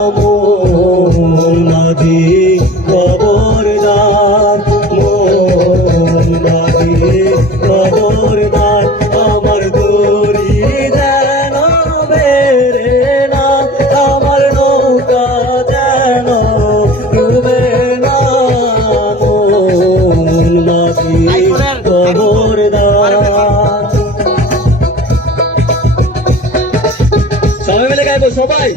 মন মাঝি খবরদার, মন মাঝি খবরদার, আমার দড়ি যেন বেড়ে না, আমার নৌকা যেন ডুবে না, মন মাঝি খবরদার। সবাই মিলে গাইবো, সবাই।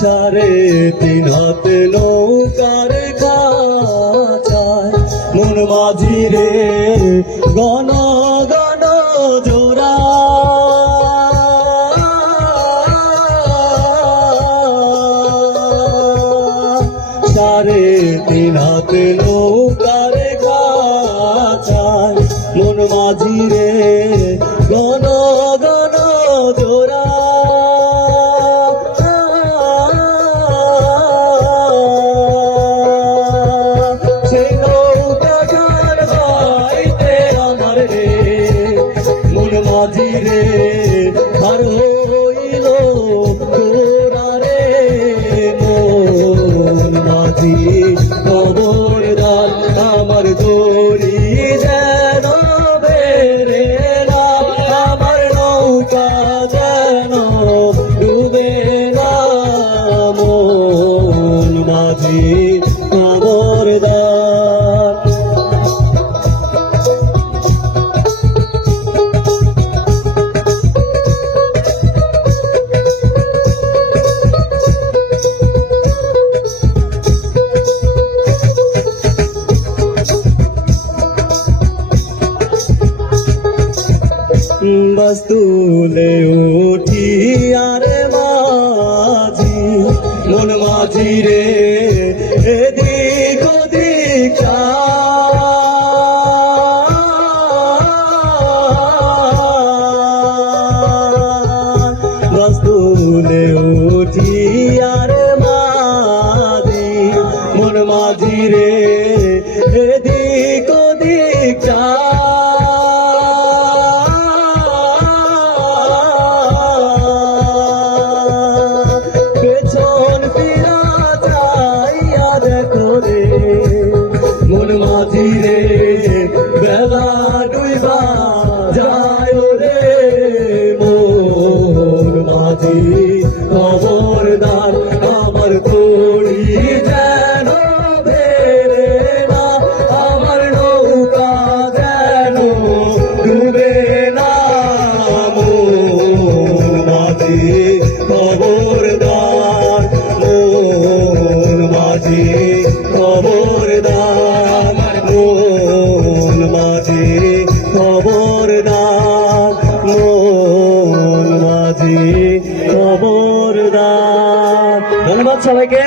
সাড়ে তিন হাত নৌকার কাছায় মন মাঝি রে গণ গণ জোড়া, সাড়ে তিন হাত নৌকার কাছায় মন মাঝি রে গণ গণ জোড়া, মাঝি রে আর হইল তোরা রে, মন মাঝি খবরদার, আমার দড়ি যেন বেড়ে না, আমার নৌকা যেন ডুবে না, মন মাঝি খবরদার। বাস তুলে উঠি আরে মাঝি, মন মাঝি রে এদিক ওদিক বাস তুলে উঠি আরে মাঝি, মন মাঝি রে এদিক ওদিক মন মাঝি রে বেলা ডুইবা যায় রে, মন মাঝি খবরদার, আমার দড়ি যেন বেড়ে না, আমার নৌকা যেন ডুবে না, মন মাঝি খবরদার, মন মাঝি খবরদার, মন মাঝি খবরদার, মন মাঝি খবরদার। ধন্যবাদ সবাইকে।